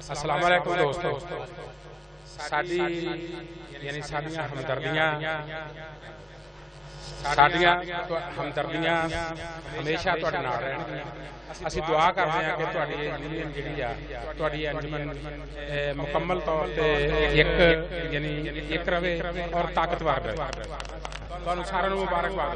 अस्सलाम वालेकुम दोस्तों, साडी यानी साडियां हमदर्दियां हमेशा तुहाडे नाल रहणगीआं। असीं दुआ करदे हां कि तुहाडी यूनियन जिहड़ी आ, तुहाडी अंजुमन मुकम्मल तौर ते एक रवे और ताकतवर रहे। तुहानूं सारिआं नूं मुबारकबाद।